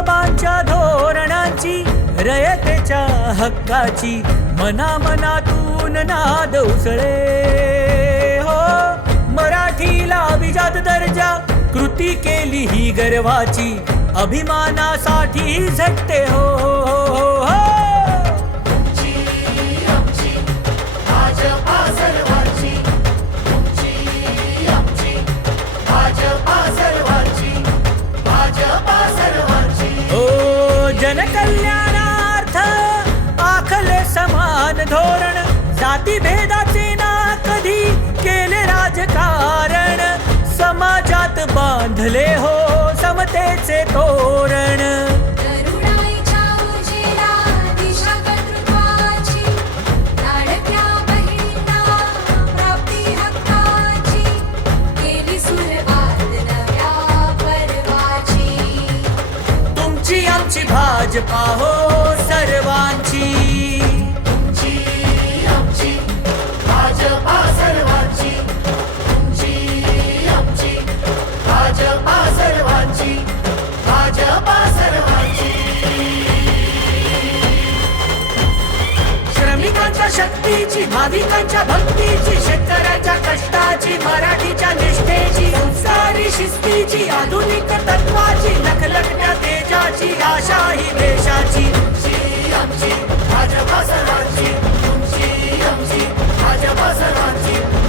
निकमांच्या धोरणांची, रयतेच्या हक्काची मनामनातून नाद उसळे हो. मराठीला अभिजात दर्जा, कृती केली ही गर्वाची, अभिमानासाठी झटते हो, हो, हो, हो. जनकल्याणार्थ आखले समान धोरण, जाती भेदाचे ना कधी केले राजकारण, समाजात बांधले हो समतेचे तोरण. तरुणाईच्या उजेला दिशा कर्तृत्वाची, लाडक्या बहिणींना प्राप्ती हक्काची, केली सुरुवात नव्या पर्वाची. तुमची आमची भाजपा हो सर्वांची, तुमची आमची भाजपा सर्वांची, तुमची आमची भाजपा सर्वांची, भाजपा सर्वांची. श्रमिकांच्या शक्तीची, भाविकांच्या भक्तीची, शेतकऱ्याच्या कष्टाची, मराठीच्या निष्ठेची, संस्कारी शिस्तीची, आधुनिक तत्वाची, लखलखत्या तेजाची, आशा ही देशाची. तुमची आमची भाजपा सर्वांची, तुमची आमची भाजपा सर्वांची.